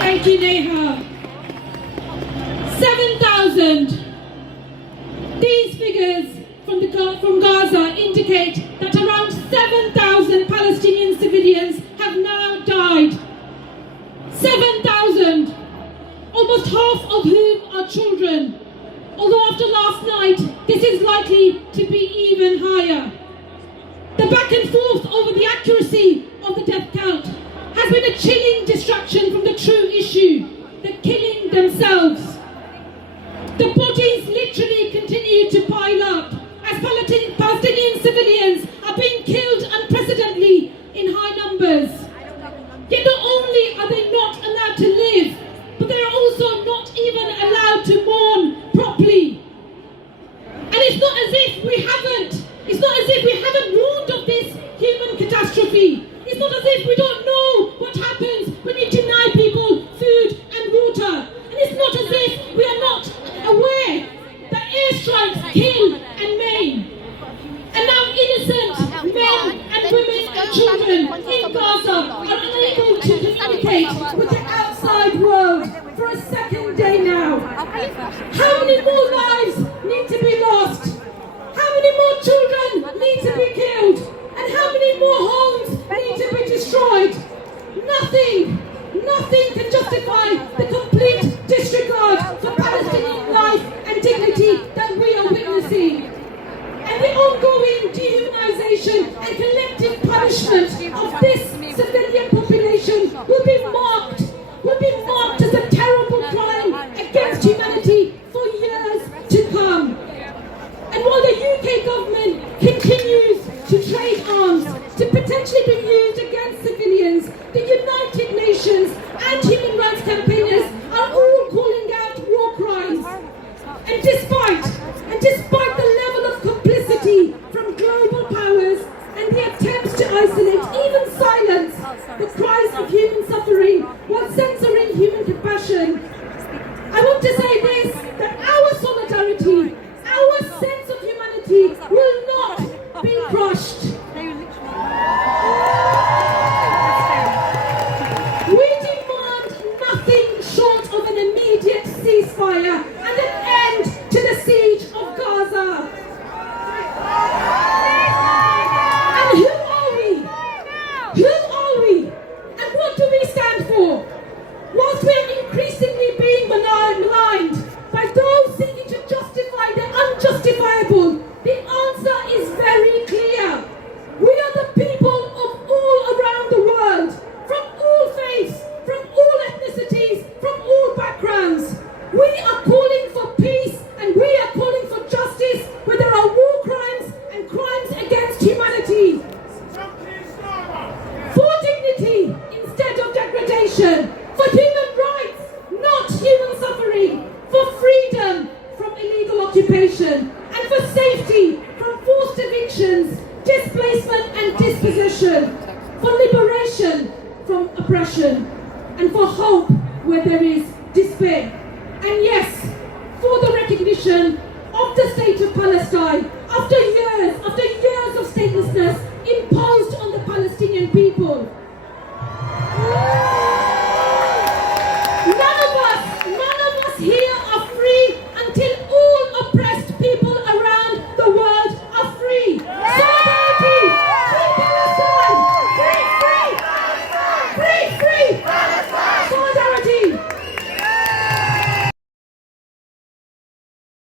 Thank you, Neha. 7,000. These figures from Gaza indicate that around 7,000 Palestinian civilians have now died. 7,000, almost half of whom are children. Although after last night, this is likely to be even higher. The back and forth over the accuracy of the death count has been a chilling distraction from the true issue, the killing themselves. The bodies literally continue to pile up as Palestinian civilians are being killed unprecedentedly in high numbers. Yet not only are they not allowed to live, but they are also not even allowed to mourn properly. And it's not as if we haven't warned of this human catastrophe. It's not as if we don't know what happens when you deny people food and water. And it's not as if we are not aware that airstrikes kill and maim. And now innocent men and women and children in Gaza are unable to communicate with the outside world for a second day now. How many more lives need to be lost? How many more children need to be killed? And how many more homes need to be destroyed? Nothing can justify the complete disregard for Palestinian life and dignity that we are witnessing. And the ongoing dehumanization and collective punishment of this civilian population will be marked as a terrible crime against humanity for years to come. And while the UK government continues to trade arms to potentially be used against civilians, the United Nations and human rights campaigners are all calling out war crimes. And despite the level of complicity from global powers and the attempts to isolate, even silence, the cries of human suffering while censoring human compassion, I want to say this, that our solidarity, our sense of humanity will not be crushed. We demand nothing short of an immediate ceasefire and an end to the siege of Gaza. And who are we? Who are we? And what do we stand for? Whilst we are increasingly being maligned by those seeking to justify the unjustifiable, the answer is very clear. We are the people of all around the world, from all faiths, from all ethnicities, from all backgrounds. We are calling for peace and we are calling for justice where there are war crimes and crimes against humanity. For dignity instead of degradation. For human rights, not human suffering. For freedom from illegal occupation. And for safety from forced evictions, displacement and dispossession. For liberation from oppression. And for hope where there is despair. And yes, for the recognition of the state of Palestine after years of statelessness imposed on the Palestinian people.